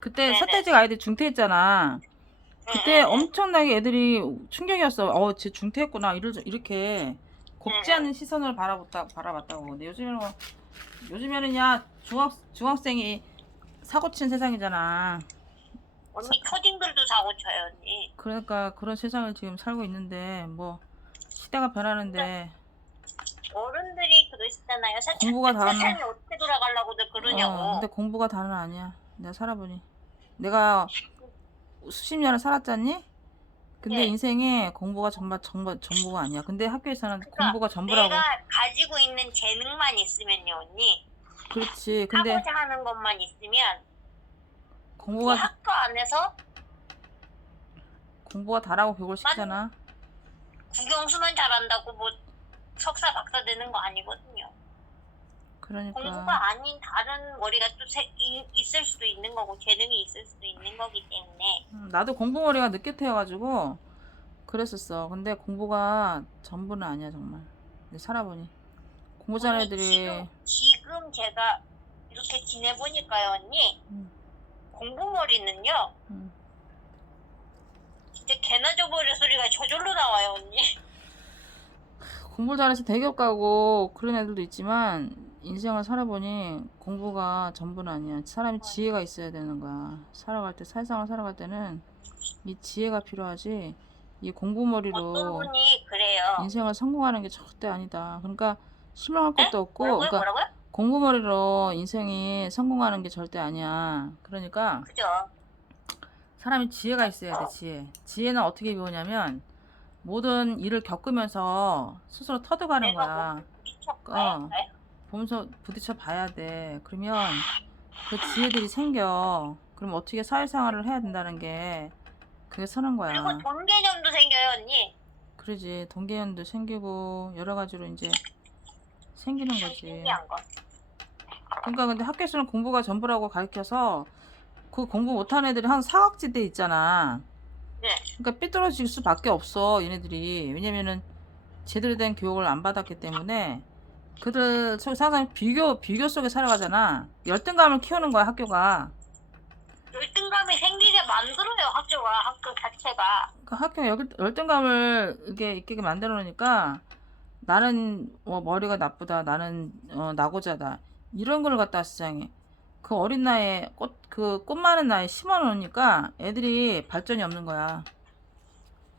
그때 네네. 서태지가 아이들 중퇴했잖아. 그때 응, 응, 응. 엄청나게 애들이 충격이었어. 어, 쟤 중퇴했구나. 이럴 이렇게 곱지 응, 않은 시선을 바라봤다 바라봤다고. 근데 요즘에는 뭐- 요즘에는 야 중학 중학생이 사고 친 세상이잖아. 언니 초딩들도 사고 쳐요 언니. 그러니까 그런 세상을 지금 살고 있는데 뭐 시대가 변하는데 어른들이 그러시잖아요. 사- 공부가 다는 세상이 어떻게 돌아가려고들 그러냐고. 어, 근데 공부가 다는 아니야. 내가 살아보니. 내가 수십 년을 살았잖니? 근데 예. 인생에 공부가 정말 정말 전부가 아니야. 근데 학교에서는 그러니까 공부가 전부라고. 내가 가지고 있는 재능만 있으면요 언니. 그렇지. 근데 하고자 하는 것만 있으면 그 공부가 학교 안에서 공부가 다라고 교육을 시키잖아. 국영수만 잘한다고 뭐 석사 박사 되는 거 아니거든요. 그러니까. 공부가 아닌 다른 머리가 또 세- 이- 있을 수도 있는 거고 재능이 있을 수도 있는 거기 때문에. 음, 나도 공부 머리가 늦게 태어가지고 그랬었어. 근데 공부가 전부는 아니야 정말. 근데 살아보니. 공부 잘하는 언니, 애들이 지금, 지금 제가 이렇게 지내보니까요 언니. 음. 공부머리는요. 음, 진짜 개나 줘버릴 소리가 저절로 나와요 언니. 공부 잘해서 대기업 가고 그런 애들도 있지만 인생을 살아보니 공부가 전부는 아니야. 사람이 지혜가 있어야 되는 거야. 살아갈 때 살상을 살아갈 때는 이 지혜가 필요하지. 이 어떤 공부머리로 분이 그래요 인생을 성공하는 게 절대 아니다. 그러니까 실망할 것도 없고, 뭐라고요 그러니까 뭐라고요? 공부머리로 인생이 성공하는 게 절대 아니야. 그러니까 그죠 사람이 지혜가 있어야 돼, 지혜. 지혜는 어떻게 배우냐면 모든 일을 겪으면서 스스로 터득하는 내가 거야. 뭐 미쳐 어. 보면서 부딪혀 봐야 돼. 그러면 그 지혜들이 생겨. 그럼 어떻게 사회생활을 해야 된다는 게 그게 서는 거야. 그리고 돈 개념도 생겨요 언니 그러지. 동계연도 생기고 여러 가지로 이제 생기는 거지. 신기한 거 그러니까 근데 학교에서는 공부가 전부라고 가르쳐서 그 공부 못하는 애들이 한 사각지대 있잖아. 네. 그러니까 삐뚤어질 수밖에 없어 얘네들이. 왜냐면은 제대로 된 교육을 안 받았기 때문에 그들 속에 항상 비교 비교 속에 살아가잖아. 열등감을 키우는 거야 학교가. 열등감이 생기게 만들어요 학교가 학교 자체가 그 학교가 열- 열등감을 이게 있게 만들어 놓으니까 나는 뭐 머리가 나쁘다, 나는 어, 나고자다 이런 걸 갖다 시장에 그 어린 나이에 꽃 그 꽃 많은 나이에 심어 놓으니까 애들이 발전이 없는 거야.